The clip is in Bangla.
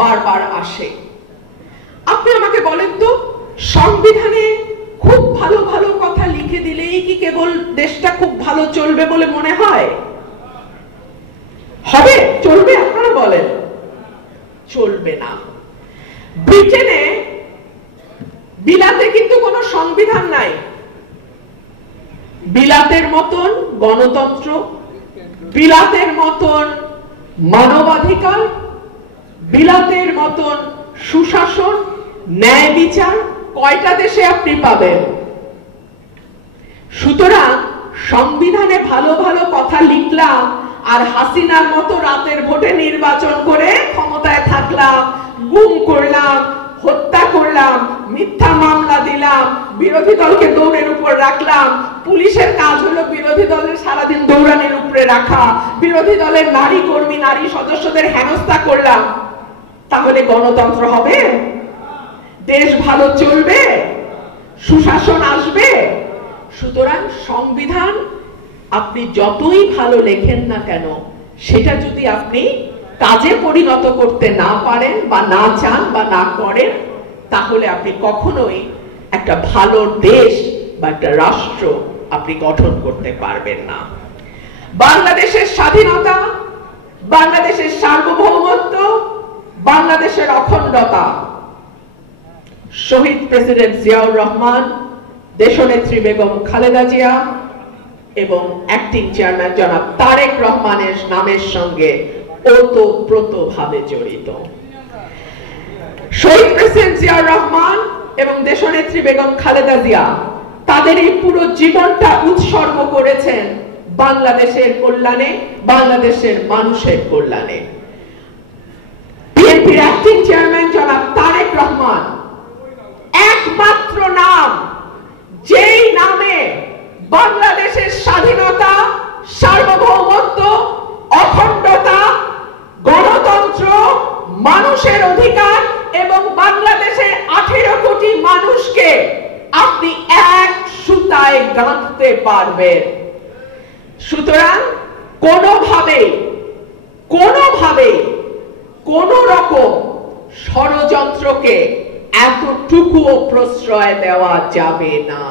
বারবার আসে। আপনি আমাকে বলেন তো, সংবিধানে খুব ভালো ভালো কথা লিখে দিলেই কি কেবল দেশটা খুব ভালো চলবে বলে মনে হয়? হবে? চলবে? আপনারা বলেন। চলবে না। ব্রিটেনে, বিলাতে কিন্তু কোনো সংবিধান নাই। বিলাতের মতন গণতন্ত্র, বিলাতের মতন মানবাধিকার, বিলাতের মতন সুশাসন, ন্যায় বিচার কয়টা দেশে আপনি পাবেন? সুতরাং সংবিধানে ভালো ভালো কথা লিখলাম আর হাসিনার মতো রাতের ভোটে নির্বাচন করে ক্ষমতায় থাকলাম, গুম করলাম, হত্যা করলাম, মিথ্যা মামলা দিলাম, বিরোধী দলকে দৌড়ের উপর রাখলাম। পুলিশের কাজ হলো বিরোধী দলের সারাদিন দৌড়ানোর উপরে রাখা, বিরোধী দলের নারী কর্মী, নারী সদস্যদের হেনস্থা করলাম। তাহলে গণতন্ত্র হবে? দেশ ভালো চলবে? সুশাসন আসবে? সুতরাং সংবিধান আপনি যতই ভালো লেখেন না কেন, সেটা যদি আপনি কাজে পরিণত করতে না পারেন বা না চান বা না করেন, তাহলে আপনি কখনোই একটা ভালো দেশ বা একটা রাষ্ট্র আপনি গঠন করতে পারবেন না। বাংলাদেশের স্বাধীনতা, বাংলাদেশের সার্বভৌমত্ব, বাংলাদেশের অখণ্ডতা শহীদ প্রেসিডেন্ট জিয়াউর রহমান, দেশনেত্রী বেগম খালেদা জিয়া এবং অ্যাক্টিং চেয়ারম্যান জনাব তারেক রহমানের নামের সঙ্গে ওতপ্রোতভাবে জড়িত। শহীদ প্রেসিডেন্ট জিয়াউর রহমান এবং দেশনেত্রী বেগম খালেদা জিয়া তাদের এই পুরো জীবনটা উৎসর্গ করেছেন বাংলাদেশের কল্যাণে, বাংলাদেশের মানুষের কল্যাণে। বিএনপির অ্যাক্টিং চেয়ারম্যান জনাব তারেক রহমান একমাত্র নাম, যেই নামে বাংলাদেশের স্বাধীনতা, সার্বভৌমত্ব, অখণ্ডতা, গণতন্ত্র, মানুষের অধিকার এবং বাংলাদেশের 18 কোটি মানুষকে আপনি এক সুতায় গাঁথতে পারবেন। সুতরাং কোনোভাবেই কোন রকম ষড়যন্ত্রকে এতটুকুও প্রশ্রয় দেওয়া যাবে না।